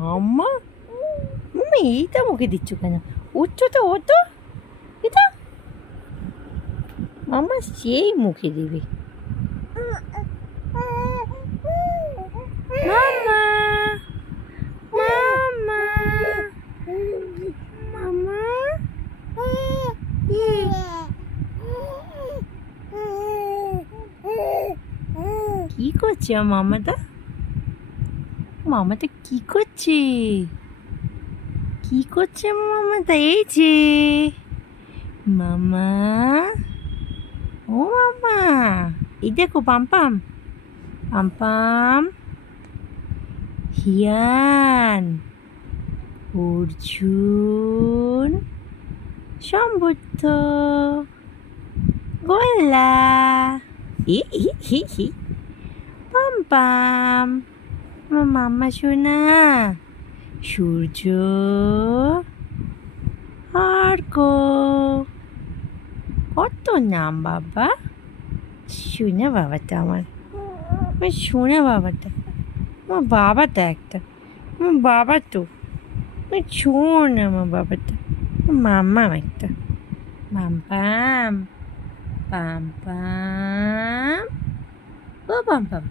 মাম্মা, মাম্মা এইটা মুখে দিচ্ছ কেন? উঠছো তো, ও তো এটা মাম্মা সেই মুখে দেবে। মাম্মা, মাম্মা, মাম্মা, কি করছে মামাটা? মামাটা কি করছে? কি করছে মামাটা? এই যে মামা, ও মামা, এই দেখো পাম্পাম, পাম্পাম, হিয়ান, অর্জুন, সম্বুদ্ধ, গোল্লা, হি হি হি হি, পাম্পাম, মাম্মা সোনা, সূর্য, অর্ক, কত নাম বাবা। শোনা বাবাটা আমার শোনা বাবাটা, আমার বাবাটা একটা, আমার বাবা তো শোন, আমার বাবাটা মাম্মা একটা, পাম পাম, পাম পাম, ও পাম পাম,